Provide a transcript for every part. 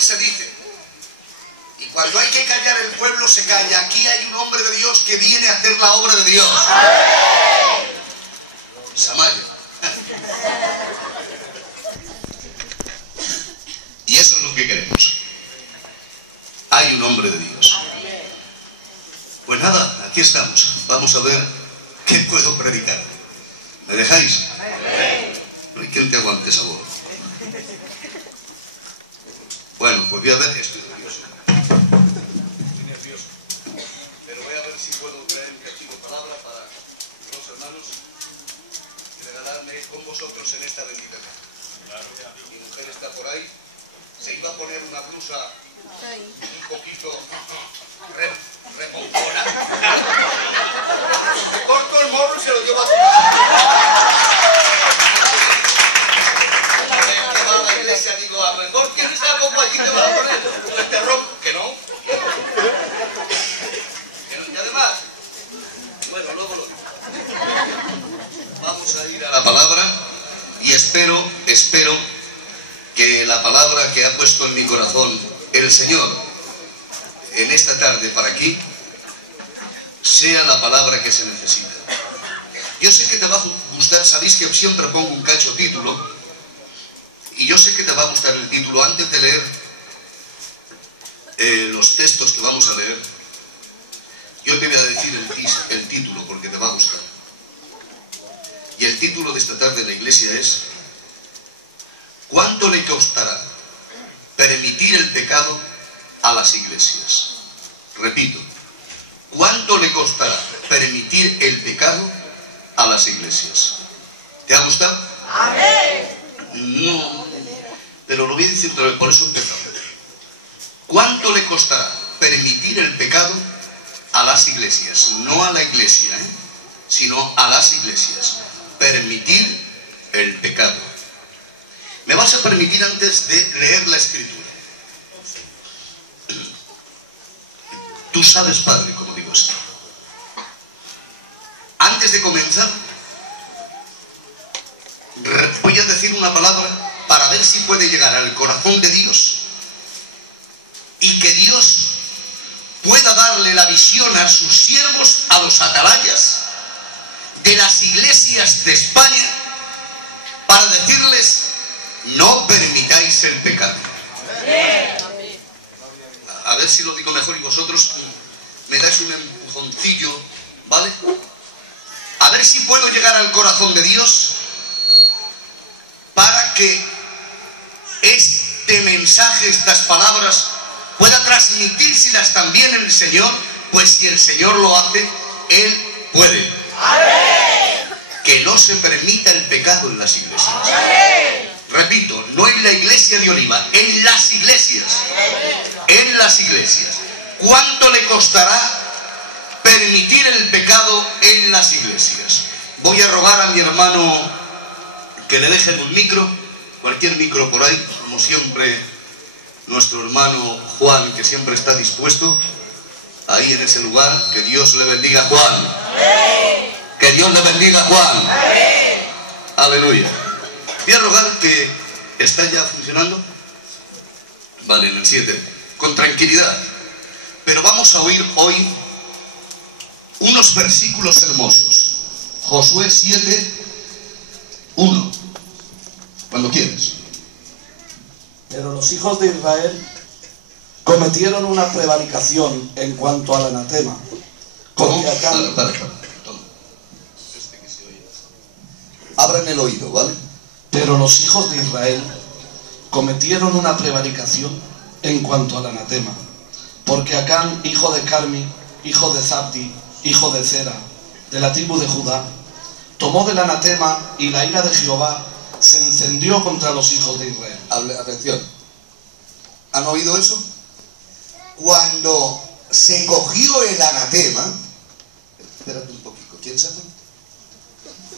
amén se dice. Y cuando hay que callar el pueblo se calla. Aquí hay un hombre de Dios que viene a hacer la obra de Dios. Samaya. Y eso es lo que queremos. Hay un hombre de Dios. Pues nada, aquí estamos. Vamos a ver qué puedo predicar. ¿Me dejáis? No hay quien te aguante esa voz. Bueno, pues voy a ver, estoy nervioso. Estoy nervioso. Pero voy a ver si puedo traer un cachito de palabra para los hermanos y regalarme con vosotros en esta bendita casa. Mi mujer está por ahí. Se iba a poner una blusa un poquito remontona. Me corto el morro y se lo llevo a su a la iglesia, digo, a lo mejor tienes algo para allí, te vas a poner un terrón, que no. Y además, bueno, luego lo digo. Vamos a ir a la palabra y espero que la palabra que ha puesto en mi corazón el Señor en esta tarde para aquí sea la palabra que se necesita. Yo sé que te va a gustar, sabéis que siempre pongo un cacho título, y yo sé que te va a gustar el título. Antes de leer los textos que vamos a leer, yo te voy a decir el título porque te va a gustar. Y el título de esta tarde en la iglesia es: ¿cuánto le costará permitir el pecado a las iglesias? Repito, ¿cuánto le costará permitir el pecado a las iglesias? ¿Te ha gustado? ¡Amén! No, pero lo voy a decir otra vez, por eso empezamos. ¿Cuánto le costará permitir el pecado a las iglesias? No a la iglesia, sino a las iglesias. Permitir el pecado. Me vas a permitir antes de leer la escritura. Tú sabes, Padre, como digo esto. Antes de comenzar, voy a decir una palabra para ver si puede llegar al corazón de Dios y que Dios pueda darle la visión a sus siervos, a los atalayas de las iglesias de España, para decirles: no permitáis el pecado. A ver si lo digo mejor y vosotros me dais un empujoncillo, ¿vale? A ver si puedo llegar al corazón de Dios para que este mensaje, estas palabras, pueda transmitírselas también el Señor, pues si el Señor lo hace, Él puede. ¡Amén! Que no se permita el pecado en las iglesias. ¡Amén! Repito, no en la iglesia de Oliva, en las iglesias. En las iglesias. ¿Cuánto le costará permitir el pecado en las iglesias? Voy a rogar a mi hermano que le dejen un micro, cualquier micro por ahí, como siempre, nuestro hermano Juan, que siempre está dispuesto, ahí en ese lugar. Que Dios le bendiga a Juan. ¡Amén! Que Dios le bendiga a Juan. ¡Amén! Aleluya. Voy a rogar que... ¿Está ya funcionando? Vale, en el 7. Con tranquilidad. Pero vamos a oír hoy unos versículos hermosos. Josué 7, 1. Cuando quieras. Pero los hijos de Israel cometieron una prevaricación en cuanto al anatema. ¿Cómo? Acá... Para. Abran el oído, ¿vale? Pero los hijos de Israel cometieron una prevaricación en cuanto al anatema, porque Acán, hijo de Carmi, hijo de Zabdi, hijo de Zera, de la tribu de Judá, tomó del anatema, y la ira de Jehová se encendió contra los hijos de Israel. Atención. ¿Han oído eso? Cuando se cogió el anatema... Espérate un poquito. ¿Quién sabe?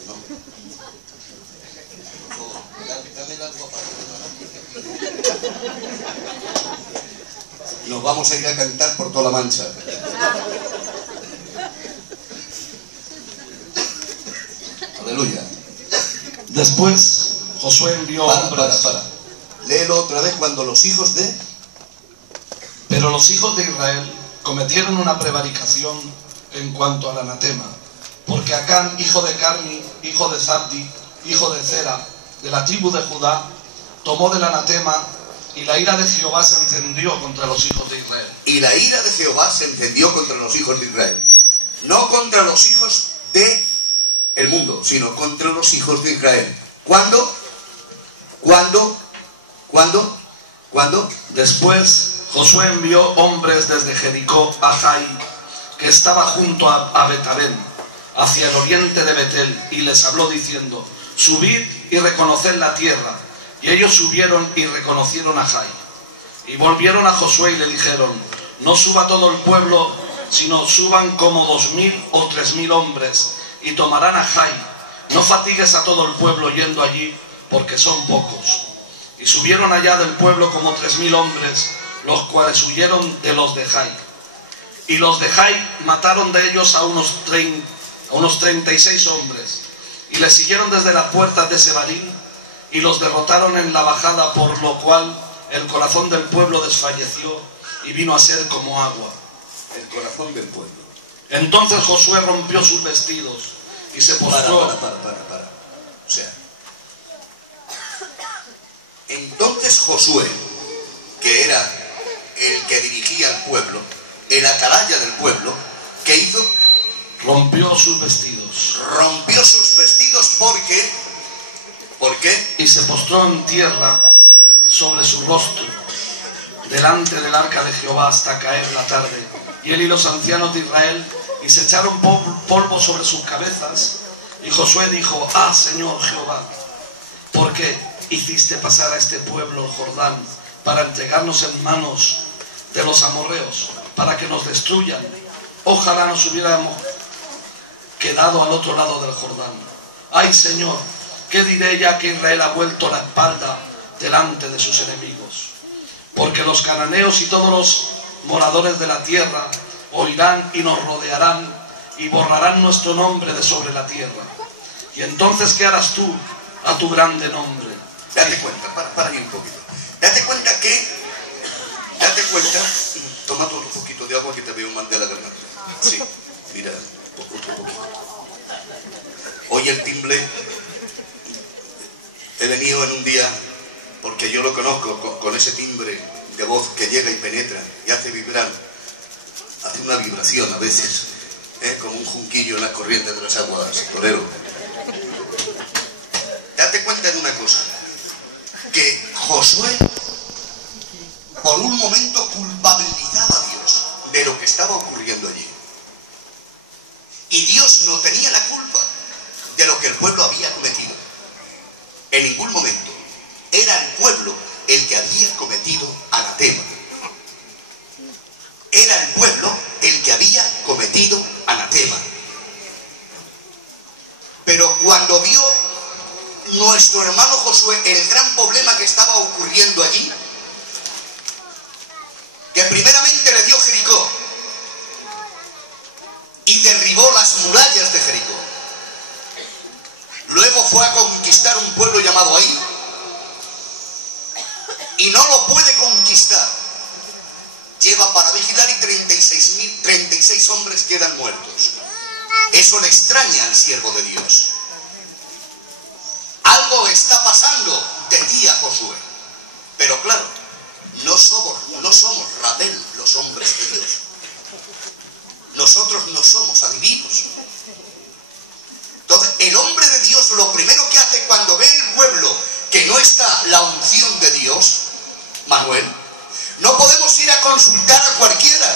No. Por favor, dame el agua para... Nos vamos a ir a cantar por toda la Mancha. Aleluya. Después Josué envió hombres. Léelo otra vez. Cuando los hijos de... Pero los hijos de Israel cometieron una prevaricación en cuanto al anatema, porque Acán, hijo de Carmi, hijo de Zabdi, hijo de Zera, de la tribu de Judá, tomó del anatema, y la ira de Jehová se encendió contra los hijos de Israel. Y la ira de Jehová se encendió contra los hijos de Israel. No contra los hijos de el mundo, sino contra los hijos de Israel. ¿Cuándo? ¿Cuándo? Después Josué envió hombres desde Jericó a Jai, que estaba junto a Betabén, hacia el oriente de Betel, y les habló diciendo: subid y reconoced la tierra. Y ellos subieron y reconocieron a Jai. Y volvieron a Josué y le dijeron: no suba todo el pueblo, sino suban como 2000 o 3000 hombres, y tomarán a Jai. No fatigues a todo el pueblo yendo allí, porque son pocos. Y subieron allá del pueblo como 3000 hombres, los cuales huyeron de los de Jai. Y los de Jai mataron de ellos a unos 36 hombres, y les siguieron desde las puertas de Sebarim, y los derrotaron en la bajada, por lo cual el corazón del pueblo desfalleció y vino a ser como agua. El corazón del pueblo. Entonces Josué rompió sus vestidos y se postró. Para. O sea, entonces Josué, que era el que dirigía al pueblo, el atalaya del pueblo, ¿qué hizo? Rompió sus vestidos. Rompió sus vestidos porque... ¿Por qué? Y se postró en tierra sobre su rostro, delante del arca de Jehová, hasta caer la tarde. Y él y los ancianos de Israel, y se echaron polvo sobre sus cabezas. Y Josué dijo: ah, Señor Jehová, ¿por qué hiciste pasar a este pueblo el Jordán para entregarnos en manos de los amorreos, para que nos destruyan? Ojalá nos hubiéramos quedado al otro lado del Jordán. Ay, Señor, ¿qué diré ya que Israel ha vuelto la espalda delante de sus enemigos? Porque los cananeos y todos los moradores de la tierra oirán y nos rodearán y borrarán nuestro nombre de sobre la tierra. Y entonces, ¿qué harás tú a tu grande nombre? Date cuenta, para ahí un poquito. Date cuenta, toma otro poquito de agua que te veo mal de la garganta. Sí, mira, otro poquito. Oye el timbre. He venido en un día, porque yo lo conozco, con ese timbre de voz que llega y penetra y hace vibrar, hace una vibración a veces, como un junquillo en las corrientes de las aguas, torero. Date cuenta de una cosa, que Josué por un momento culpabilizaba a Dios de lo que estaba ocurriendo allí. Y Dios no tenía la culpa de lo que el pueblo había cometido. En ningún momento. Era el pueblo el que había cometido anatema. Era el pueblo el que había cometido anatema. Pero cuando vio nuestro hermano Josué el gran problema que estaba ocurriendo allí, que primeramente le dio Jericó y derribó las murallas de Jericó. Luego fue a conquistar un pueblo llamado Ai y no lo puede conquistar. Lleva para vigilar y 36 hombres quedan muertos. Eso le extraña al siervo de Dios. Algo está pasando, decía Josué. Pero claro, no somos Rabel, los hombres de Dios. Nosotros no somos adivinos. Entonces, el hombre de Dios lo primero que hace cuando ve el pueblo que no está la unción de Dios, Manuel, no podemos ir a consultar a cualquiera,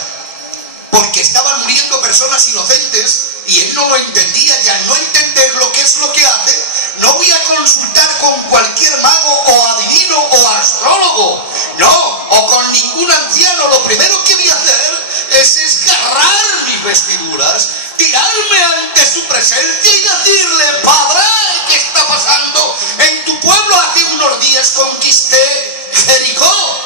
porque estaban muriendo personas inocentes y él no lo entendía. Y al no entender lo que es lo que hace, no voy a consultar con cualquier mago o adivino o astrólogo, no, o con ningún anciano. Lo primero que voy a hacer es esgarrar mis vestiduras, tirarme ante su presencia y decirle: Padre, ¿qué está pasando? En tu pueblo hace unos días conquisté Jericó.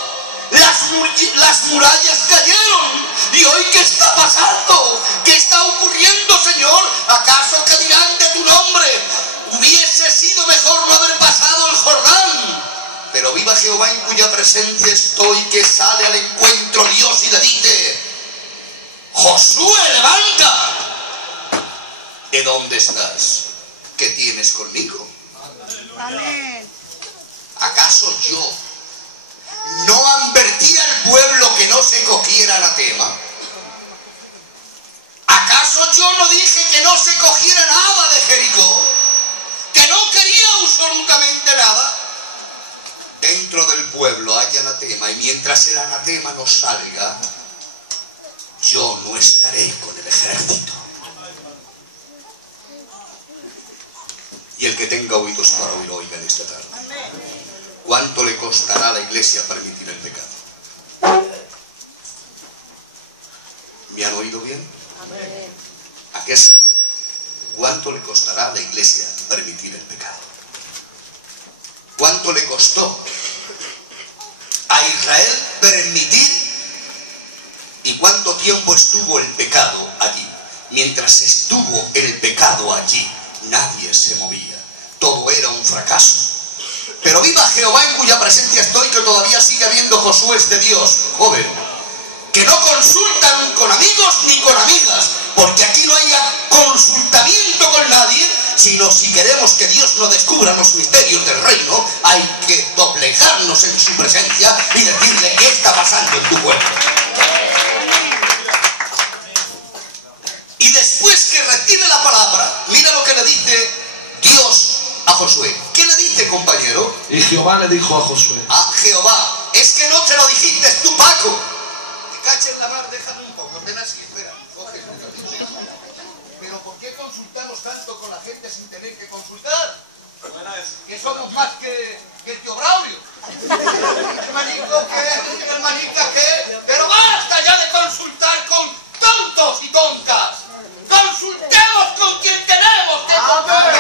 Las murallas cayeron. ¿Y hoy qué está pasando? ¿Qué está ocurriendo, Señor? ¿Acaso que dirán de tu nombre? Hubiese sido mejor no haber pasado el Jordán. Pero viva Jehová en cuya presencia estoy, que sale al encuentro Dios y ¿Que dónde estás? ¿Qué tienes conmigo? Amén. ¿Acaso yo no advertí al pueblo que no se cogiera anatema? ¿Acaso yo no dije que no se cogiera nada de Jericó? ¿Que no quería absolutamente nada? Dentro del pueblo hay anatema, y mientras el anatema no salga, yo no estaré con el ejército. Y el que tenga oídos para oír, oiga en esta tarde. ¿Cuánto le costará a la iglesia permitir el pecado? ¿Me han oído bien? ¿A qué se? ¿Cuánto le costará a la iglesia permitir el pecado? ¿Cuánto le costó a Israel permitir? ¿Y cuánto tiempo estuvo el pecado allí? Mientras estuvo el pecado allí, nadie se movía. Todo era un fracaso. Pero viva Jehová, en cuya presencia estoy, que todavía sigue habiendo Josués de Dios, joven, que no consultan con amigos ni con amigas, porque aquí no hay consultamiento con nadie, sino si queremos que Dios nos descubra los misterios del reino, hay que doblegarnos en su presencia y decirle qué está pasando en tu pueblo. Y después que recibe la palabra, mira lo que le dice Dios a Josué. ¿Qué le dice, compañero? Y Jehová le dijo a Josué. A Jehová. Es que no te lo dijiste tú, Paco. Te caches la mar, déjame un poco. Ven así, espera. Coge. Pero ¿por qué consultamos tanto con la gente sin tener que consultar? Que somos más que el tío Braulio. Hermanito, ¿qué? Hermanita, ¿qué? Pero basta ya de consultar con tontos y tontas. Consultemos con quien tenemos que consultar.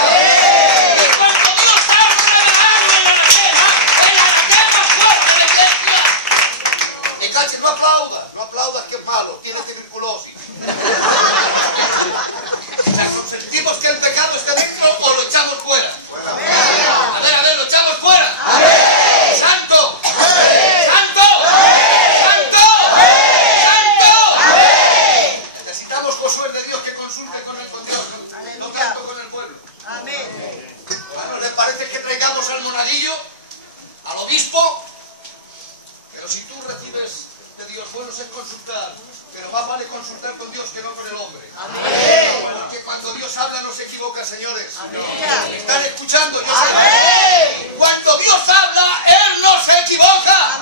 Y cuando Dios habla de algo en la anatema fuerte de iglesia. Y caches, no aplaudas que es malo, tiene tuberculosis. O sea, consentimos que el pecado esté dentro o lo echamos fuera. A ver, lo echamos fuera. ¡Santo! ¡Santo! ¡Santo! ¡Santo! Necesitamos Josué de Dios que consulte con Dios, no tanto con el pueblo. Bueno, ¿les parece que traigamos al monaguillo, al obispo? Pero si tú recibes de Dios, bueno es consultar, pero más vale consultar con Dios que no con el hombre. Porque cuando Dios habla no se equivoca, señores. ¿Están escuchando? Cuando Dios habla, Él no se equivoca.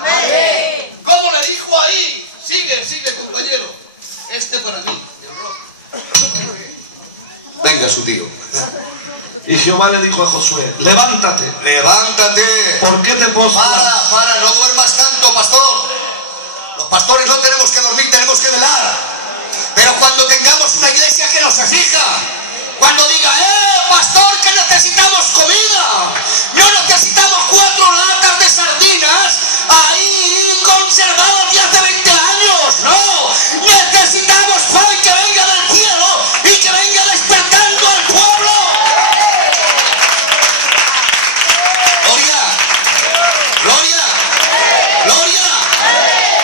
¿Cómo le dijo ahí? Sigue, compañero. Este para mí, el rojo. Venga, su tío. Y Jehová le dijo a Josué, levántate. Levántate. ¿Por qué te postras? Para, no duermas tanto, pastor. Los pastores no tenemos que dormir, tenemos que velar. Pero cuando tengamos una iglesia que nos exija, cuando diga, pastor, que necesitamos comida, no necesitamos 4 latas de sardinas ahí conservadas de hace 20 años, no, necesitamos pan que venga del cielo y que venga despertando al pueblo. Gloria, gloria, gloria,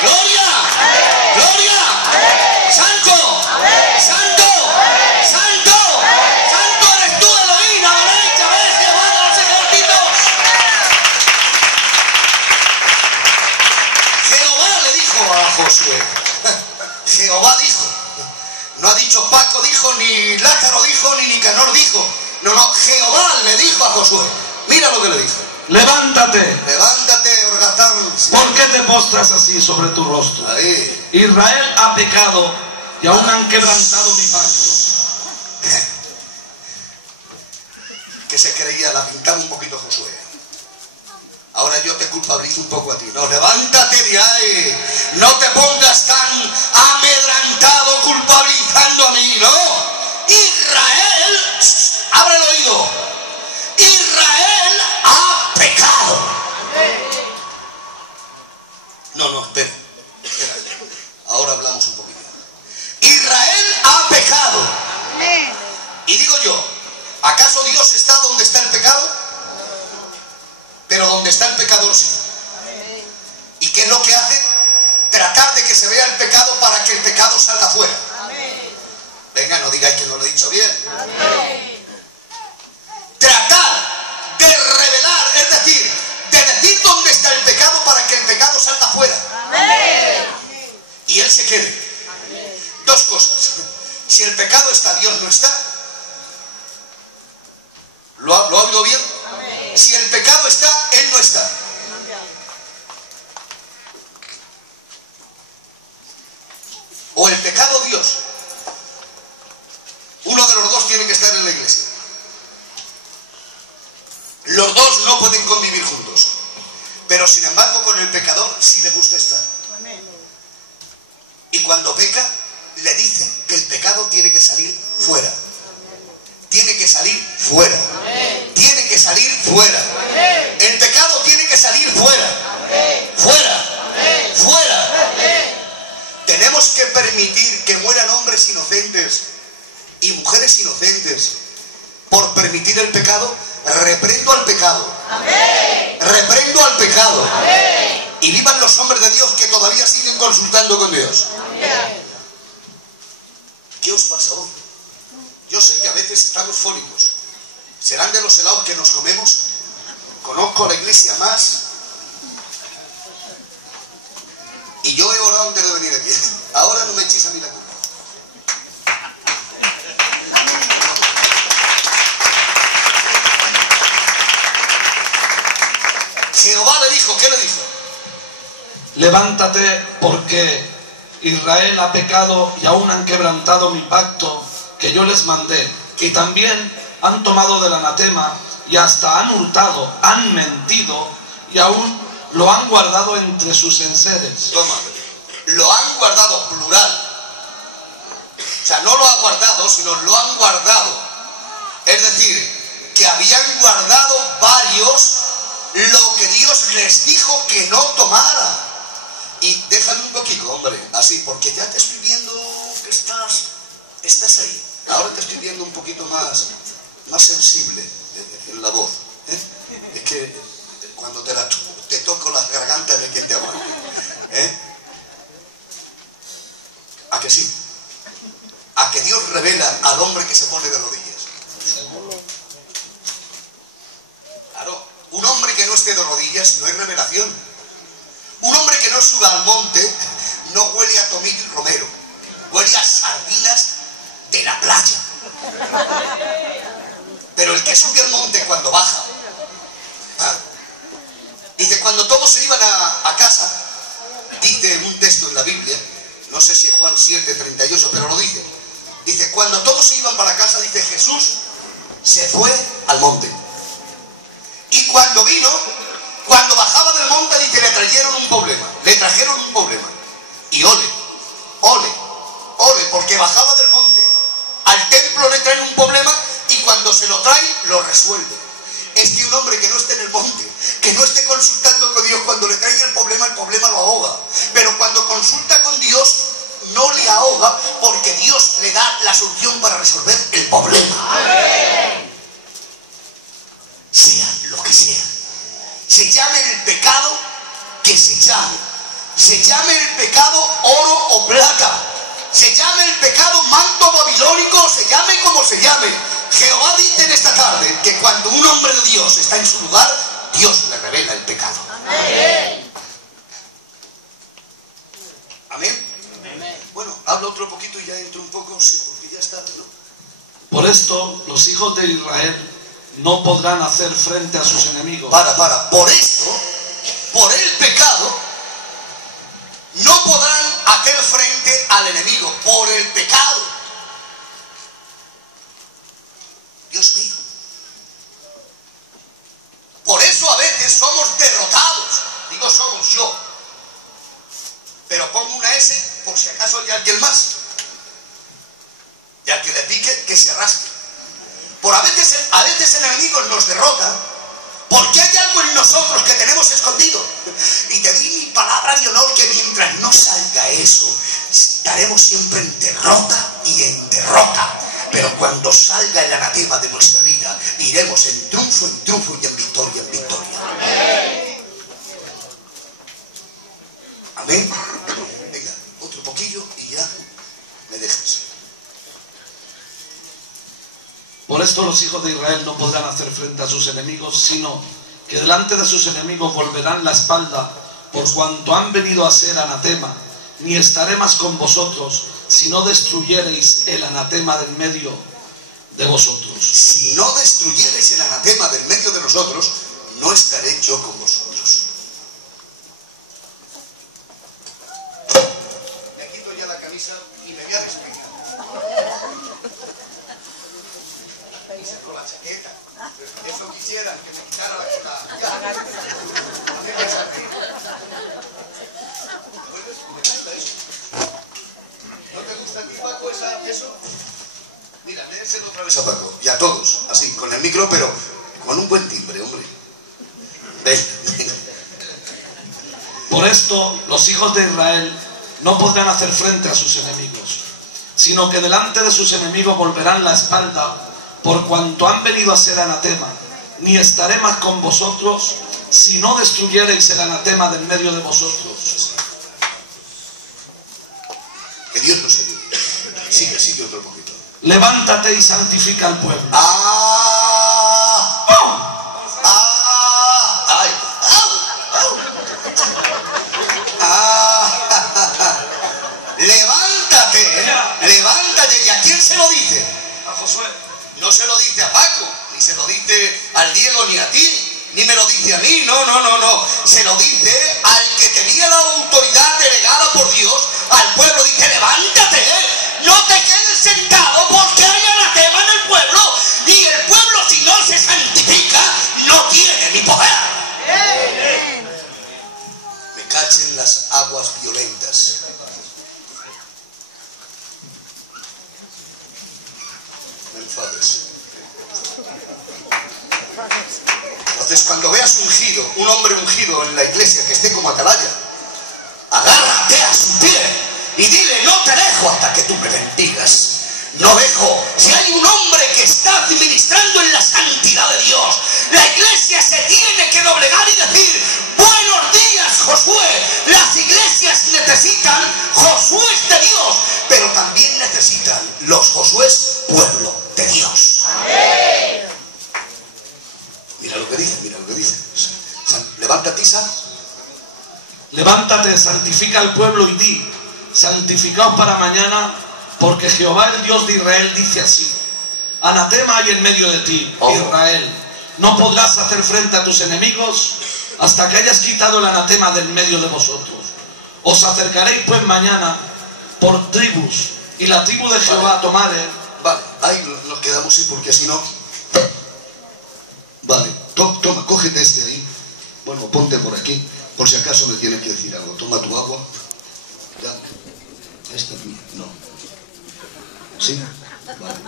gloria, gloria, santo, santo, santo, santo eres tú, Elohim, Adonai, Yahvé, Jehová de los ejércitos. Jehová le dijo a Josué, Jehová dijo, no ha dicho Paco dijo, ni Lázaro dijo, ni Nicanor dijo, no, Jehová le dijo a Josué, mira lo que le dijo. Levántate. Levántate, orgatán. ¿Por qué te postras así sobre tu rostro? Ahí. Israel ha pecado y aún han quebrantado mi pacto. Que se creía, la pintaba un poquito Josué. Ahora yo te culpabilizo un poco a ti. No, levántate de ahí. No te pongas tan amedrantado culpabilizando a mí, ¿no? Israel, abre el oído. Israel ha pecado. No, espera. Ahora hablamos un poquito. Israel ha pecado. Y digo yo, ¿acaso Dios está donde está el pecado? Pero donde está el pecador sí. ¿Y qué es lo que hace? Tratar de que se vea el pecado para que el pecado salga fuera. Venga, no digáis que no lo he dicho bien. Tratar de revelar, es decir, de decir dónde está el pecado para que el pecado salga fuera. Y él se quede. Dos cosas. Si el pecado está, Dios no está. ¿Lo ha oído bien? Si el pecado está, Él no está. O el pecado, Dios. Uno de los dos tiene que estar en la iglesia. Los dos no pueden convivir juntos. Pero sin embargo, con el pecador sí le gusta estar. Y cuando peca, le dice que el pecado tiene que salir fuera. Tiene que salir fuera. Tiene que salir fuera. El pecado tiene que salir fuera. Fuera. Fuera. Tenemos que permitir que mueran hombres inocentes y mujeres inocentes por permitir el pecado. Reprendo al pecado. Reprendo al pecado. Y vivan los hombres de Dios que todavía siguen consultando con Dios. ¿Qué os pasa hoy? Yo sé que a veces estamos fónicos. ¿Serán de los helados que nos comemos? Conozco la iglesia más. Y yo he orado antes de venir aquí. Ahora no me echéis a mí la culpa. Jehová le dijo, ¿qué le dijo? Levántate, porque Israel ha pecado y aún han quebrantado mi pacto que yo les mandé, y también han tomado del anatema y hasta han hurtado, han mentido y aún lo han guardado entre sus enseres. Toma, lo han guardado, plural. O sea, no lo ha guardado, sino lo han guardado. Es decir, que habían guardado varios lo que Dios les dijo que no tomara. Y déjame un poquito, hombre, así, porque ya te estoy viendo que estás ahí. Ahora te estoy viendo un poquito más sensible en la voz. Es que cuando te toco las gargantas de quien te ama. ¿A que sí? A que Dios revela al hombre que se pone de rodillas. Claro, un hombre que no esté de rodillas no hay revelación. Un hombre que no suba al monte no huele a tomillo y romero, huele a sardinas de la playa. Pero el que sube al monte cuando baja, dice, cuando todos se iban a casa, dice un texto en la Biblia, no sé si es Juan 7:38, pero lo dice. Dice, cuando todos se iban para casa, dice, Jesús se fue al monte. Y cuando vino, cuando bajaba del monte, dice, le trajeron un problema. Y ole, porque bajaba del monte. Al templo le traen un problema y cuando se lo traen, lo resuelve. Es que un hombre que no esté en el monte, que no esté consultando con Dios, cuando le trae el problema lo ahoga. Pero cuando consulta con Dios, no le ahoga, porque Dios le da la solución para resolver el problema. ¡Amén! Sea lo que sea. Se llame el pecado que se llame. Se llame el pecado oro o plata. Se llame el pecado manto babilónico, se llame como se llame. Jehová dice en esta tarde que cuando un hombre de Dios está en su lugar, Dios le revela el pecado. Amén. Amén. Bueno, hablo otro poquito y ya entro un poco, sí, porque ya está, ¿no? Por esto, los hijos de Israel no podrán hacer frente a sus enemigos. Por esto, por el pecado, no podrán hacer frente al enemigo. Por el pecado. Dios mío. Por eso a veces somos derrotados. Digo somos yo. Pero pongo una S por si acaso hay alguien más. Y al que le pique, que se arrastre. A veces el enemigo nos derrota porque hay algo en nosotros que tenemos escondido. Y te doy mi palabra de honor que mientras no salga eso, estaremos siempre en derrota y en derrota. Pero cuando salga el anatema de nuestra vida, iremos en triunfo y en victoria en victoria. Amén. Venga, otro poquillo y ya me dejas. esto los hijos de Israel no podrán hacer frente a sus enemigos, sino que delante de sus enemigos volverán la espalda, por cuanto han venido a ser anatema. Ni estaré más con vosotros, si no destruyereis el anatema del medio de vosotros. Si no destruyereis el anatema del medio de nosotros, no estaré yo con vosotros. Me quito ya la camisa y me voy a despegar. Con la chaqueta. Eso quisieran, que me quitara la chaqueta. ¿No te gusta a ti, Paco, eso? Mira, léeselo otra vez a Paco. Y a todos, así, con el micro, pero con un buen timbre, hombre. Ven. Por esto, los hijos de Israel no podrán hacer frente a sus enemigos, sino que delante de sus enemigos volverán la espalda, por cuanto han venido a ser anatema. Ni estaré más con vosotros, si no destruyereis el anatema del medio de vosotros. Que Dios nos ayude. Sigue otro poquito. Levántate y santifica al pueblo. Levántate. ¿Y a quién se lo dice? A Josué. No se lo dice a Paco, ni se lo dice al Diego, ni a ti, ni me lo dice a mí. No. Se lo dice al que tenía la autoridad delegada por Dios al pueblo. Dice: levántate, no te quedes sentado, porque hay anatema en el pueblo, y el pueblo, si no se santifica, no tiene mi poder. Me cachen las aguas violentas. No enfades. Entonces, cuando veas un hombre ungido en la iglesia que esté como atalaya, agárrate a su pie y dile: no te dejo hasta que tú me bendigas. No dejo. Si hay un hombre que está administrando en la santidad de Dios, la iglesia se tiene que doblegar y decir: buenos días, Josué. Las iglesias necesitan Josués de Dios, pero también necesitan los Josués pueblo de Dios. Mira lo que dice. Levántate, Isa. Levántate, santifica al pueblo y di: santificaos para mañana, porque Jehová, el Dios de Israel, dice así: anatema hay en medio de ti, Israel. No podrás hacer frente a tus enemigos hasta que hayas quitado el anatema del medio de vosotros. Os acercaréis pues mañana por tribus, y la tribu de Jehová tomare. Vale, ahí nos quedamos, y porque si no... Vale, toma, cógete este ahí. Bueno, ponte por aquí, por si acaso me tienes que decir algo. Toma tu agua. Ya. Esta aquí, no. ¿Sí? Vale.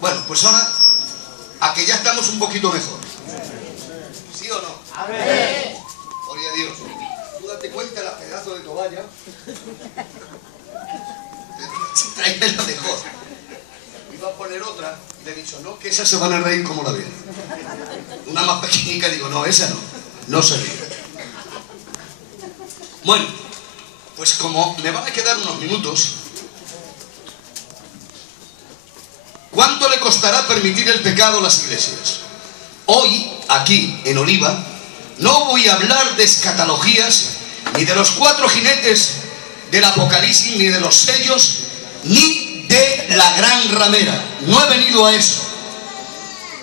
Bueno, pues ahora, a que ya estamos un poquito mejor. ¿Sí o no? ¡Amén! Gloria a Dios. Tú date cuenta de la pedazo de toalla. Tráeme la mejor. Iba a poner otra y le he dicho: no, que esas se van a reír como la vean. Una más pequeñica, digo: no, esa no se ríe. Bueno, pues como me van a quedar unos minutos, ¿cuánto le costará permitir el pecado a las iglesias? Hoy, aquí en Oliva, no voy a hablar de escatologías, ni de los 4 jinetes del Apocalipsis, ni de los sellos, ni de la gran ramera. No he venido a eso.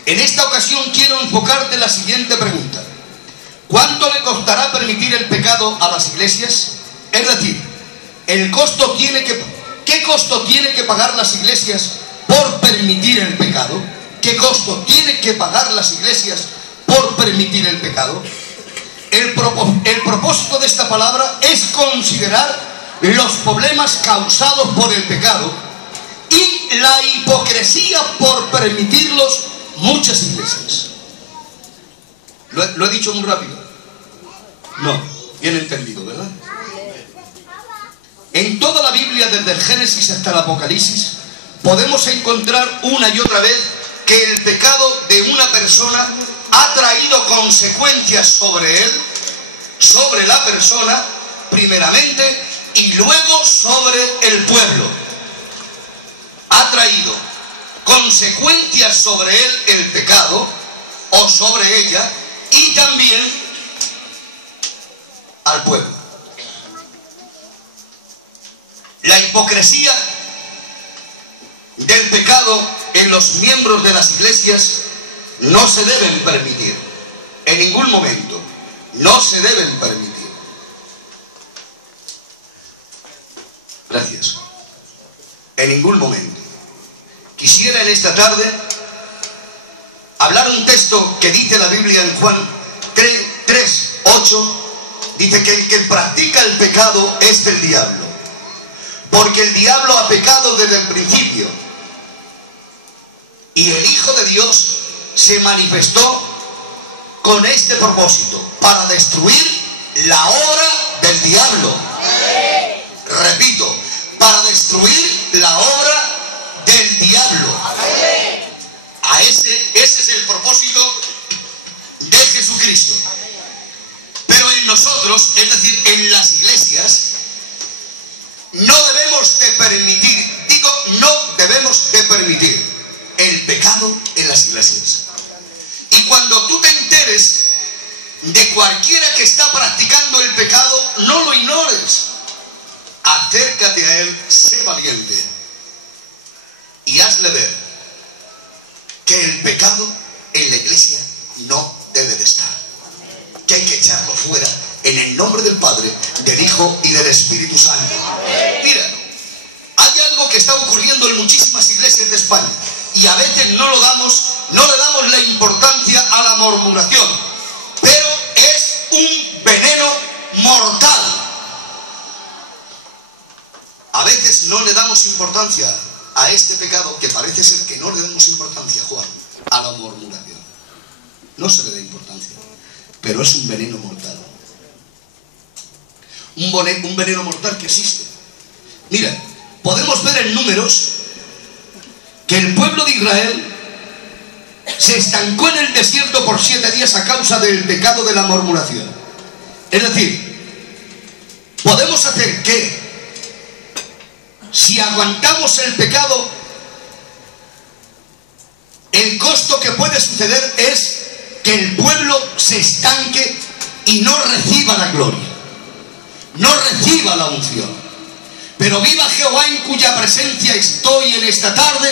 En esta ocasión quiero enfocarte en la siguiente pregunta: ¿cuánto le costará permitir el pecado a las iglesias? Es decir, ¿qué costo tiene que pagar las iglesias por permitir el pecado? ¿Qué costo tiene que pagar las iglesias por permitir el pecado? El propósito de esta palabra es considerar los problemas causados por el pecado y la hipocresía por permitirlos muchas iglesias. ¿Lo he dicho muy rápido? No, bien entendido, ¿verdad? En toda la Biblia, desde el Génesis hasta el Apocalipsis, podemos encontrar una y otra vez que el pecado de una persona ha traído consecuencias sobre él, sobre la persona, primeramente, y luego sobre el pueblo. Ha traído consecuencias sobre él el pecado o sobre ella, y también al pueblo. La hipocresía del pecado en los miembros de las iglesias no se deben permitir, en ningún momento, no se deben permitir. Gracias. En ningún momento. Quisiera en esta tarde hablar un texto que dice la Biblia en Juan 3:8, dice que el que practica el pecado es del diablo, porque el diablo ha pecado desde el principio, y el Hijo de Dios se manifestó con este propósito, para destruir la obra del diablo. Repito, para destruir la obra del diablo. Ese es el propósito de Jesucristo. Pero en nosotros, es decir, en las iglesias, no debemos de permitir, no debemos de permitir el pecado en las iglesias. Y cuando tú te enteres de cualquiera que está practicando el pecado, no lo ignores. Acércate a él, sé valiente y hazle ver que el pecado en la iglesia no debe de estar, que hay que echarlo fuera en el nombre del Padre, del Hijo y del Espíritu Santo. Mira, hay algo que está ocurriendo en muchísimas iglesias de España y a veces no le damos la importancia a la murmuración, pero es un veneno mortal. A veces no le damos importancia a este pecado, que parece ser que no le damos importancia, Juan, a la murmuración. No se le da importancia, pero es un veneno mortal. Un veneno mortal que existe. Mira, podemos ver en Números que el pueblo de Israel se estancó en el desierto por 7 días a causa del pecado de la murmuración. Es decir, podemos hacer que, si aguantamos el pecado, el costo que puede suceder es que el pueblo se estanque y no reciba la gloria, no reciba la unción. Pero viva Jehová, en cuya presencia estoy en esta tarde,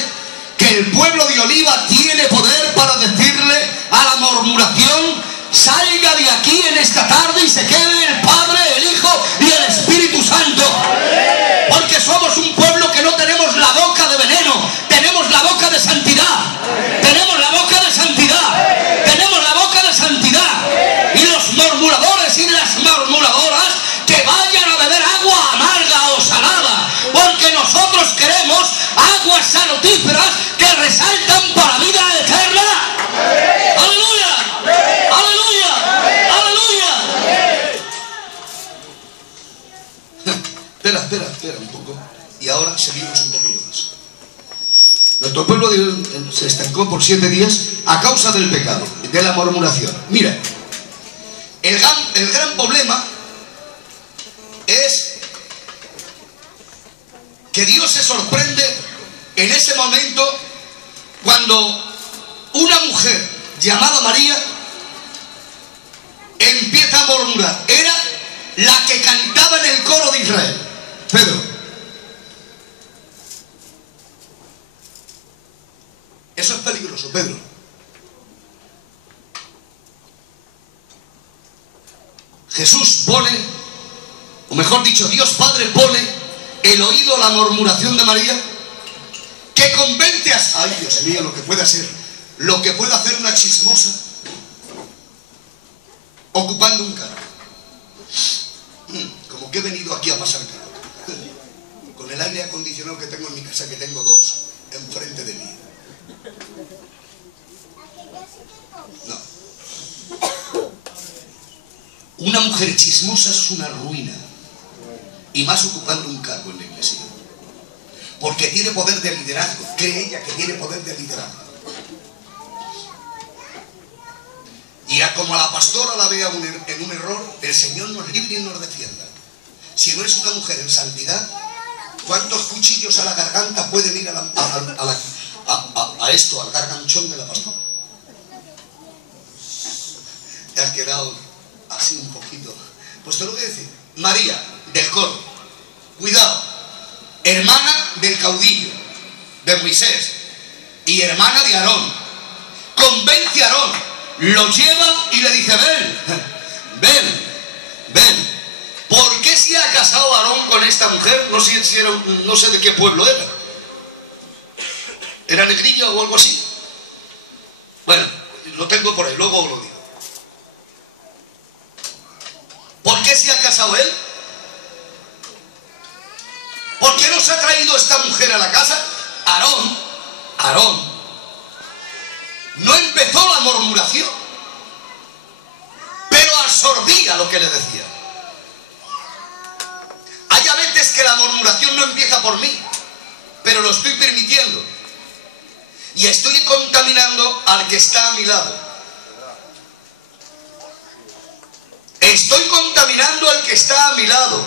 que el pueblo de Oliva tiene poder para decirle a la murmuración: salga de aquí en esta tarde y se quede el Padre, el Hijo y el Espíritu Santo. Porque somos un pueblo que no tenemos la boca de veneno, tenemos la boca de santidad. Tenemos la boca de santidad. Tenemos la boca de santidad. Y los murmuradores y las murmuradoras que vayan a beber agua amarga o salada, porque nosotros queremos aguas salutíferas que resaltan para vida eterna. ¡Aleluya! ¡Aleluya! ¡Aleluya! Espera un poco. Y ahora seguimos un poquito más. Nuestro pueblo se estancó por 7 días a causa del pecado, de la murmuración. Mira, el gran problema es que Dios se sorprende en ese momento cuando una mujer llamada María empieza a murmurar. Era la que cantaba en el coro de Israel. Pedro, eso es peligroso, Pedro. Jesús pone, o mejor dicho, Dios Padre pone el oído a la murmuración de María, que convence a... Ay, Dios mío, lo que puede hacer una chismosa ocupando un cargo. Como que he venido aquí a pasar calor. Con el aire acondicionado que tengo en mi casa, que tengo 2 enfrente de mí. No. Una mujer chismosa es una ruina, y más ocupando un cargo en la iglesia, porque tiene poder de liderazgo. Cree ella que tiene poder de liderazgo, y como a la pastora la vea en un error, el Señor nos libre y nos defienda. Si no es una mujer en santidad, ¿cuántos cuchillos a la garganta pueden ir a a esto, al garganchón de la pastora. Te has quedado así un poquito. Pues te lo voy a decir. María, del coro. Cuidado. Hermana del caudillo, de Moisés. Y hermana de Aarón. Convence a Aarón. Lo lleva y le dice, ven. ¿Por qué se ha casado Aarón con esta mujer? No sé si era, no sé de qué pueblo era. ¿Era negrilla o algo así? Bueno, lo tengo por ahí, luego os lo digo. ¿Por qué se ha casado él? ¿Por qué nos ha traído esta mujer a la casa? Aarón no empezó la murmuración, pero absorbía lo que le decía. Hay a veces que la murmuración no empieza por mí, pero lo estoy permitiendo y estoy contaminando al que está a mi lado. Estoy contaminando al que está a mi lado.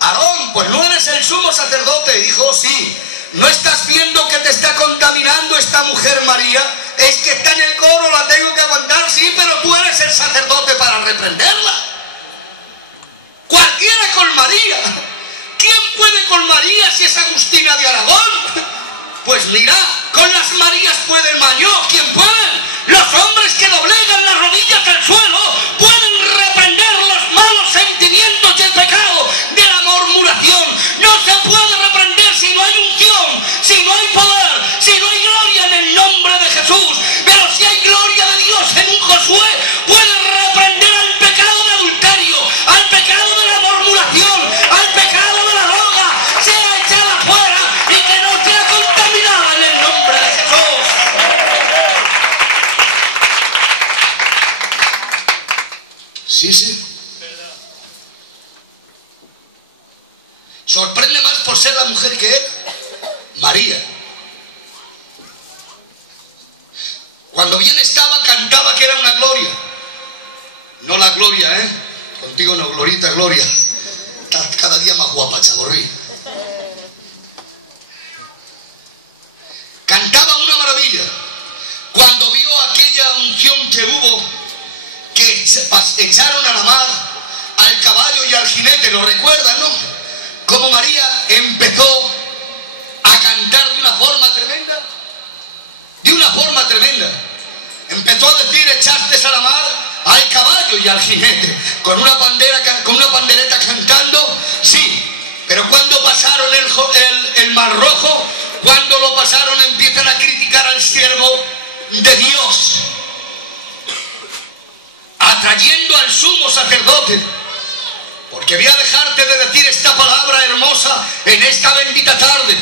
Aarón, pues no eres el sumo sacerdote, hijo, sí. ¿No estás viendo que te está contaminando esta mujer María? Es que está en el coro, la tengo que aguantar, sí, pero tú eres el sacerdote para reprenderla. Cualquiera con María. ¿Quién puede con María si es Agustina de Aragón? Pues mira, con las Marías puede el Mañó. ¿Quién puede? Los hombres que doblegan las rodillas al suelo pueden reprender los malos sentimientos y el pecado de la murmuración. No se puede reprender si no hay unción, si no hay poder, si no hay gloria en el nombre de Jesús. Pero si hay gloria de Dios en un Josué, puede reprender al pecado de adulterio, al pecado de la murmuración, al pecado de la droga, sea echada fuera y que no sea contaminada en el nombre de Jesús. Sí. Sorprende más por ser la mujer que era. María. Cuando bien estaba, cantaba que era una gloria. No la gloria, Contigo no, glorita, gloria. Estás cada día más guapa, chaborrí. Cantaba una maravilla. Cuando vio aquella unción que hubo, que echaron a la mar al caballo y al jinete, ¿lo recuerdan, no? Como María empezó a cantar de una forma tremenda. De una forma tremenda. Empezó a decir, echaste a la mar al caballo y al jinete, con una pandereta cantando, sí. Pero cuando pasaron el Mar Rojo, cuando lo pasaron, empiezan a criticar al siervo de Dios, atrayendo al sumo sacerdote. Porque voy a dejarte de decir esta palabra hermosa en esta bendita tarde.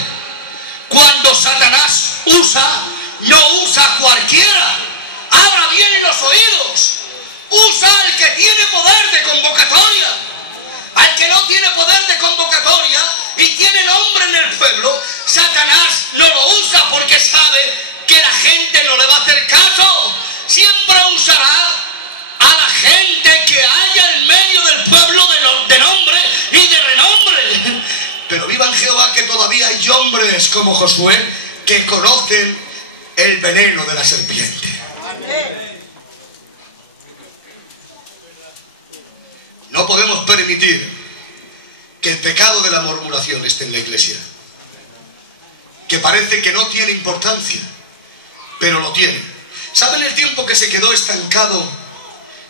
Cuando Satanás usa, no usa a cualquiera. Abra bien los oídos. Usa al que tiene poder de convocatoria. Al que no tiene poder de convocatoria y tiene nombre en el pueblo, Satanás no lo usa porque sabe que la gente no le va a hacer caso. Siempre usará a la gente que haya en medio del pueblo de nombre y de renombre. Pero viva en Jehová que todavía hay hombres como Josué que conocen el veneno de la serpiente. No podemos permitir que el pecado de la murmuración esté en la iglesia, que parece que no tiene importancia, pero lo tiene. ¿Saben el tiempo que se quedó estancado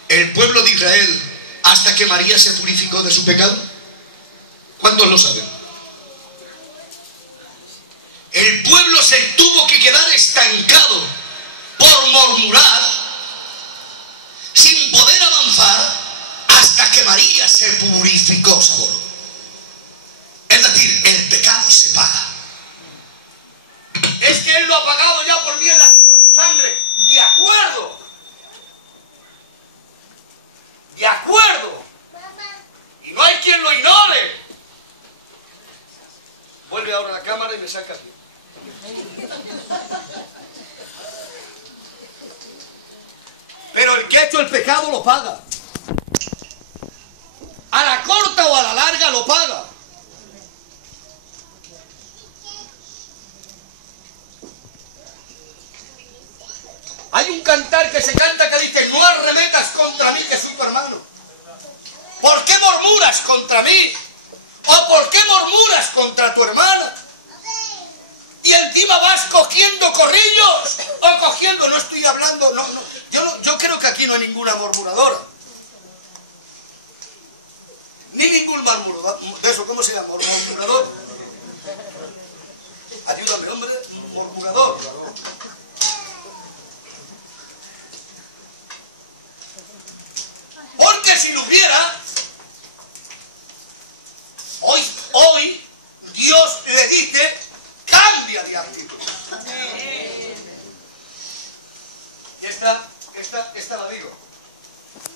el pueblo de Israel hasta que María se purificó de su pecado? ¿Cuántos lo saben? El pueblo se tuvo que quedar estancado por murmurar, sin poder avanzar, hasta que María se purificó, sabor. Es decir, el pecado se paga. Es que Él lo ha pagado ya por mí por su sangre. De acuerdo. De acuerdo. Y no hay quien lo ignore. Vuelve ahora a la cámara y me saca aquí. Pero el que ha hecho el pecado lo paga. A la corta o a la larga lo paga. Hay un cantar que se canta que dice: no arremetas contra mí que soy tu hermano. ¿Por qué murmuras contra mí? ¿O por qué murmuras contra tu hermana? Y encima vas cogiendo corrillos o cogiendo... No estoy hablando... Yo creo que aquí no hay ninguna murmuradora. Ni ningún murmurador. ¿De eso cómo se llama? ¿Murmurador? Ayúdame, hombre. Murmurador. Porque si lo hubiera, hoy Dios le dice: cambia de actitud. Y esta la digo.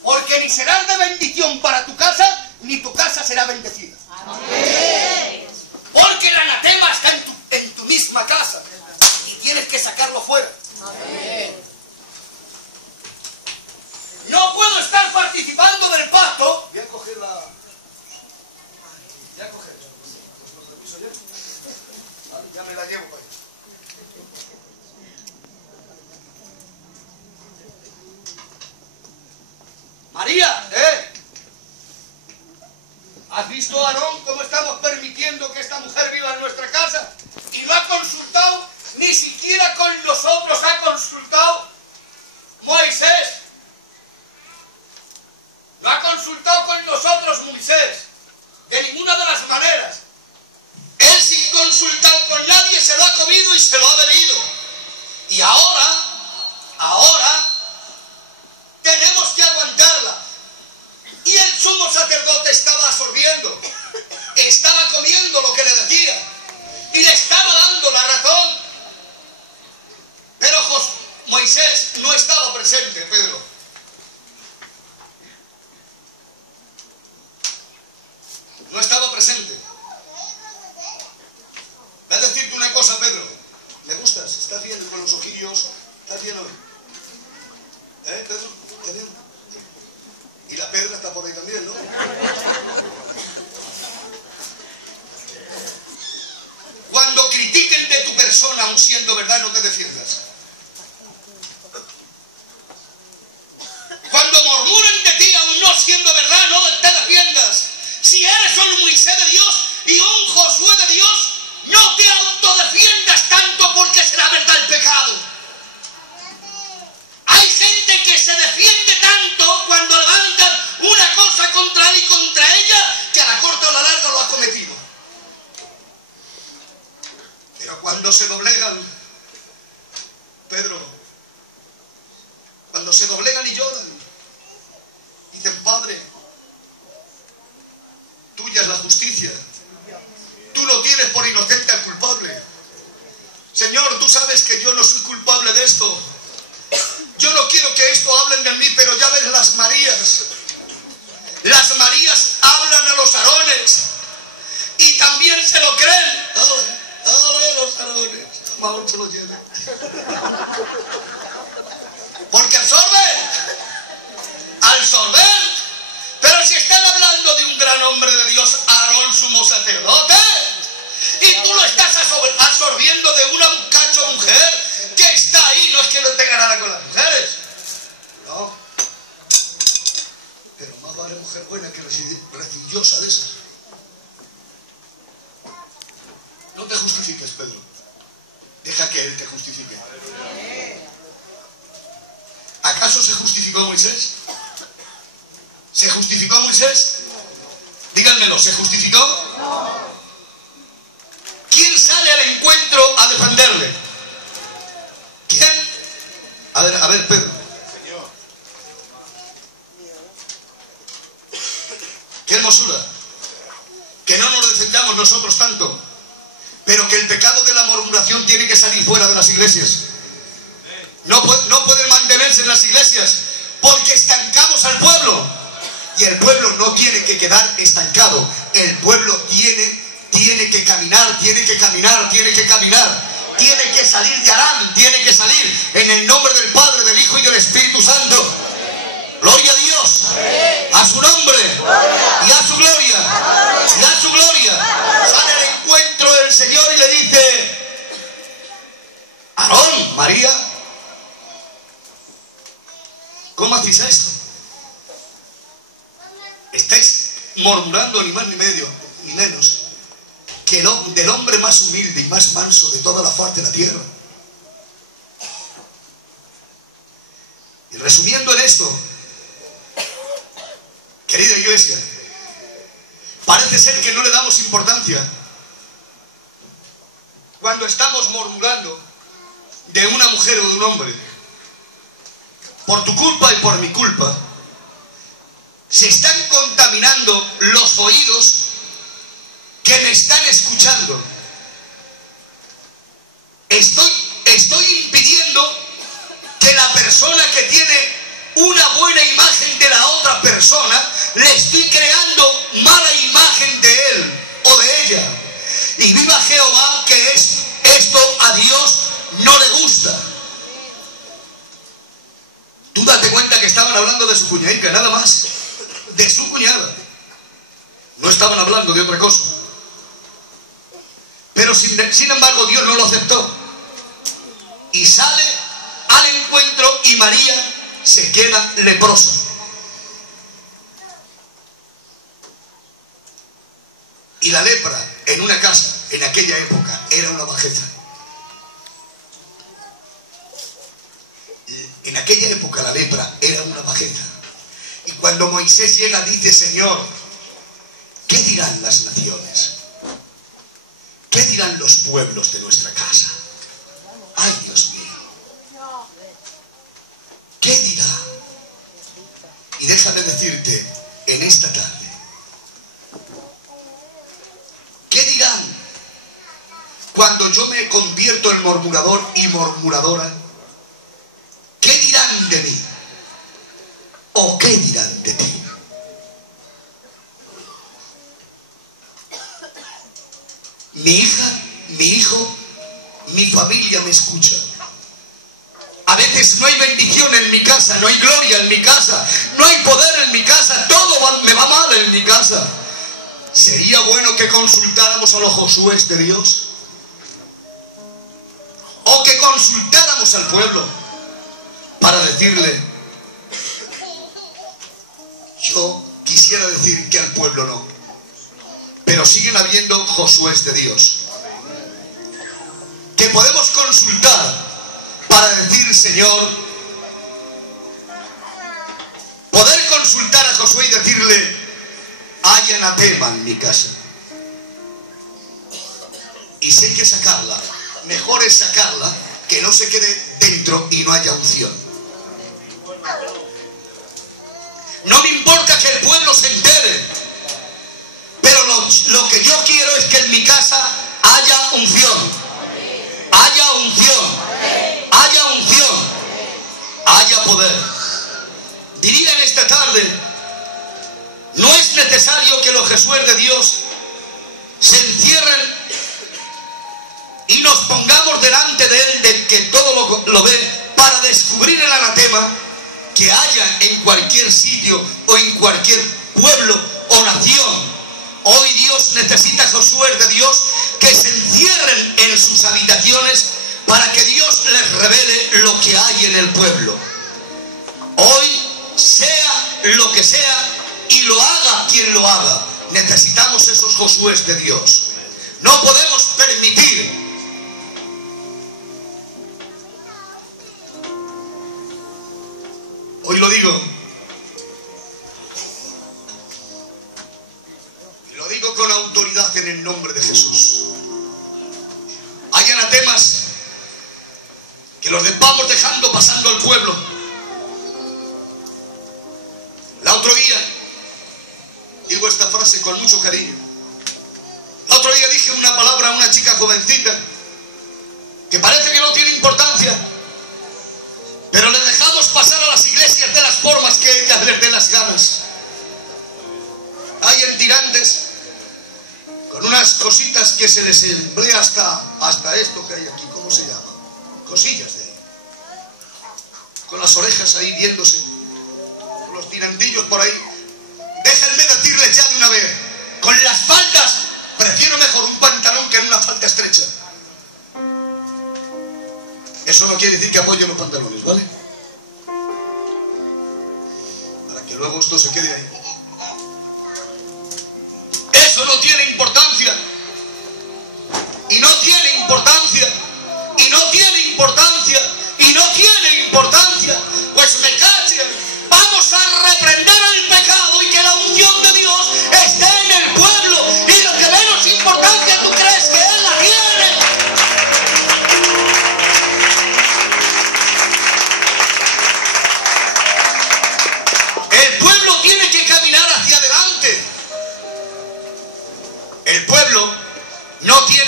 Porque ni serás de bendición para tu casa, ni tu casa será bendecida. Amén. Porque el anatema está en tu misma casa y tienes que sacarlo fuera. Amén. No puedo estar participando del pacto. Voy a coger la... Voy a coger. Ya me la llevo para allá. María, ¿has visto, Aarón, cómo estamos permitiendo que esta mujer viva en nuestra casa? Y no ha consultado, ni siquiera con nosotros ha consultado Moisés. No ha consultado con nosotros Moisés, de ninguna de las maneras. Él, sin consultar con nadie, se lo ha comido y se lo ha bebido. Y ahora tenemos que aguantarla. Y el sumo sacerdote estaba absorbiendo, estaba comiendo lo que le decía y le estaba dando la razón. Pero Moisés no estaba presente, Pedro. No estaba presente. Voy a decirte una cosa, Pedro. ¿Me gustas? ¿Estás bien con los ojillos? ¿Estás bien hoy? Pedro? ¿Estás bien? Y la Pedra está por ahí también, ¿no? Cuando critiquen de tu persona, aun siendo verdad, no te defiendas. Cuando murmuren de ti, aun no siendo verdad, no te defiendas. Si eres un Moisés de Dios y un Josué de Dios, no te autodefiendas tanto, porque será verdad el pecado. Hay gente que se defiende tanto cuando levantan una cosa contra él y contra ella, que a la corta o a la larga lo ha cometido. Pero cuando se doblegan, Pedro, cuando se doblegan y lloran, dicen: Padre, tuya es la justicia. Tú no tienes por inocente al culpable. Señor, tú sabes que yo no soy culpable de esto. Yo no quiero que esto hablen de mí, pero ya ves las Marías. Las Marías hablan a los Aarones y también se lo creen. ¡Ale, los Aarones! Aún se lo lleven. Porque absorben. Pero si están hablando de un gran hombre de Dios, Aarón, sumo sacerdote, y tú lo estás absorbiendo de una muchacha mujer que está ahí. No es que no tenga nada con las mujeres, no, pero más vale mujer buena que recidiosa de esas. No te justifiques, Pedro. Deja que él te justifique. ¿Acaso se justificó Moisés? ¿Se justificó Moisés? Díganmelo, ¿se justificó? No. ¿Quién sale al encuentro a defenderle? ¿Quién? A ver, Pedro. Señor. Qué hermosura. Que no nos defendamos nosotros tanto, pero que el pecado de la murmuración tiene que salir fuera de las iglesias. No pueden mantenerse en las iglesias, porque estancamos al pueblo. Y el pueblo no tiene que quedar estancado. El pueblo tiene que caminar, tiene que caminar. Tiene que salir de Aram, tiene que salir en el nombre del Padre, del Hijo y del Espíritu Santo. Gloria a Dios, a su nombre y a su gloria. Y a su gloria. Sale al encuentro del Señor y le dice: Aarón, María, murmurando ni más ni medio, ni menos, que del hombre más humilde y más manso de toda la faz de la tierra. Y resumiendo en esto, querida iglesia, parece ser que no le damos importancia cuando estamos murmurando de una mujer o de un hombre. Por tu culpa y por mi culpa, se están contaminando los oídos que me están escuchando. Estoy impidiendo que la persona que tiene una buena imagen de la otra persona, le estoy creando mala imagen de él o de ella. Y viva Jehová, que esto a Dios no le gusta. Tú date cuenta que estaban hablando de su cuñadica, nada más, de su cuñada. No estaban hablando de otra cosa. Pero sin embargo Dios no lo aceptó. Y sale al encuentro y María se queda leprosa. Y la lepra en una casa, en aquella época, era una bajeza. En aquella época la lepra era una bajeza. Y cuando Moisés llega dice: Señor, ¿qué dirán las naciones? ¿Qué dirán los pueblos de nuestra casa? Ay, Dios mío, ¿qué dirá? Y déjame decirte en esta tarde, ¿qué dirán cuando yo me convierto en murmurador y murmuradora? ¿Qué dirán de mí? ¿O qué dirán de ti? Mi hija, mi hijo, mi familia me escucha. A veces no hay bendición en mi casa, no hay gloria en mi casa, no hay poder en mi casa, todo me va mal en mi casa. ¿Sería bueno que consultáramos a los Josués de Dios? ¿O que consultáramos al pueblo para decirle? Yo quisiera decir que al pueblo no, pero siguen habiendo Josués de Dios que podemos consultar para decir: Señor, poder consultar a Josué y decirle: hay anatema en mi casa. Y si hay que sacarla, mejor es sacarla, que no se quede dentro y no haya unción. No me importa que el pueblo se entere, pero lo que yo quiero es que en mi casa haya unción. Haya unción, haya unción, haya poder. Diría en esta tarde, no es necesario que los Josué de Dios se encierren y nos pongamos delante de Él, del que todo lo ve, para descubrir el anatema que haya en cualquier sitio o en cualquier pueblo o nación. Hoy Dios necesita Josué de Dios que se encierren en sus habitaciones para que Dios les revele lo que hay en el pueblo. Hoy, sea lo que sea y lo haga quien lo haga, necesitamos esos Josué de Dios. No podemos permitir hoy lo digo, y lo digo con autoridad en el nombre de Jesús. Hay anatemas que los vamos dejando pasando al pueblo. El otro día, digo esta frase con mucho cariño, el otro día dije una palabra a una chica jovencita que parece que no tiene importancia, pero le dejamos pasar a las iglesias de las formas que ellas les den las ganas. Hay en tirantes con unas cositas que se les emplea hasta esto que hay aquí, ¿cómo se llama? Cosillas de ahí, con las orejas ahí viéndose, con los tirantillos por ahí. Déjenme decirles ya de una vez, con las faldas prefiero mejor un pantalón que en una falda estrecha. Eso no quiere decir que apoyen los pantalones, ¿vale? Para que luego esto se quede ahí.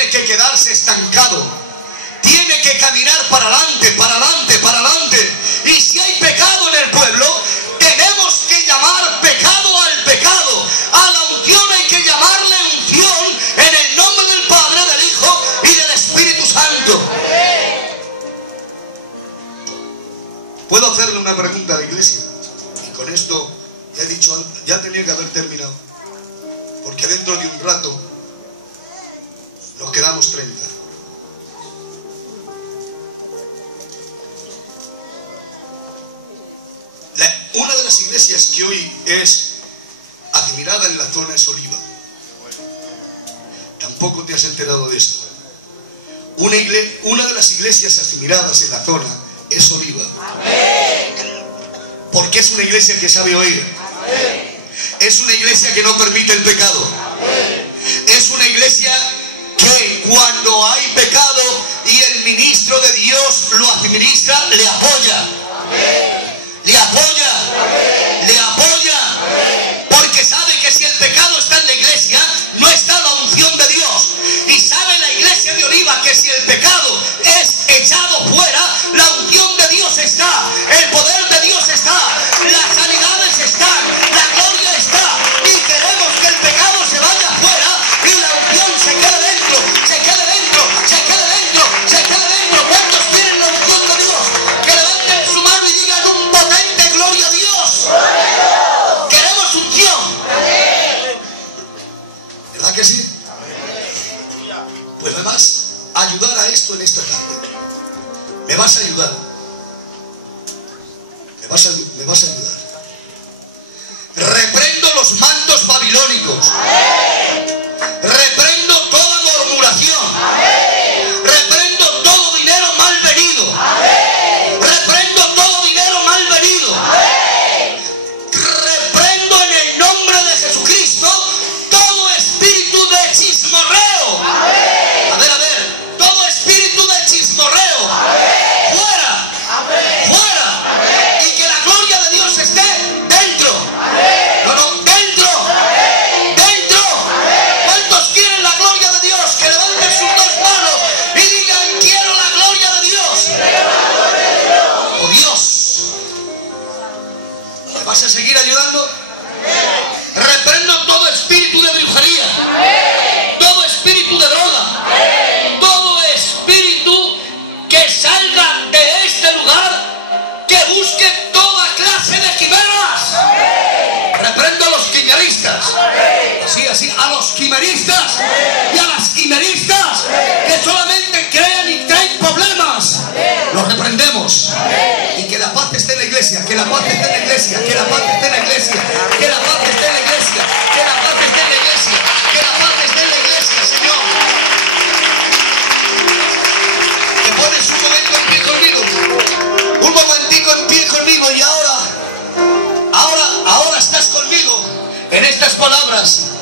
tiene que quedarse estancado. Tiene que caminar para adelante, para adelante, para adelante. Y si hay pecado en el pueblo, tenemos que llamar pecado al pecado. A la unción hay que llamarle unción en el nombre del Padre, del Hijo y del Espíritu Santo. ¿Puedo hacerle una pregunta a la iglesia? Y con esto ya he dicho, ya tenía que haber terminado. Porque dentro de un rato nos quedamos 30. Una de las iglesias que hoy es admirada en la zona es Oliva. Tampoco te has enterado de eso. Una de las iglesias admiradas en la zona es Oliva. Porque es una iglesia que sabe oír. Es una iglesia que no permite el pecado. Es una iglesia que cuando hay pecado y el ministro de Dios lo administra, le apoya. Le apoya, le apoya, porque sabe que si el pecado está en la iglesia, no está la unción de Dios. Y sabe la iglesia de Oliva que si el pecado es echado fuera, la unción de Dios está, el poder de Dios está, las sanidades están, la gloria está, y queremos que el pecado se vaya fuera y la unción se quede dentro, se quede dentro, se quede dentro, se quede dentro. ¿Cuántos quieren la unción de Dios? Que levanten su mano y digan un potente gloria a Dios. Queremos unción. ¿Verdad que sí? Pues me vas a ayudar a esto en esta tarde. Me vas a ayudar. Me vas a ayudar. Reprendo los mantos babilónicos. Reprendo toda murmuración. Reprendo todo dinero mal venido. Reprendo todo dinero mal venido. Reprendo en el nombre de Jesucristo todo espíritu de chismorreo. A ver, todo espíritu de chismorreo. Fuera, fuera. Y que la gloria de Dios esté dentro. No, dentro. Dentro. ¿Cuántos quieren la gloria de Dios? Que levanten sus dos manos y digan: quiero la gloria de Dios. Oh Dios, ¿me vas a seguir ayudando? Reprendo todo espíritu de brujería, todo espíritu de droga, todo espíritu que salga de este lugar, que busque toda clase de quimeras. Reprendo a los quimeristas, así, a los quimeristas y a las quimeristas que solamente crean y traen problemas. Los reprendemos. Y que la paz esté en la iglesia, que la paz esté en la iglesia, que la paz esté en la iglesia, que la paz esté en la iglesia, que la paz esté en la iglesia, que la paz esté en la iglesia, Señor. Te pones un momento en pie conmigo, un momentico en pie conmigo, y ahora estás conmigo en estas palabras.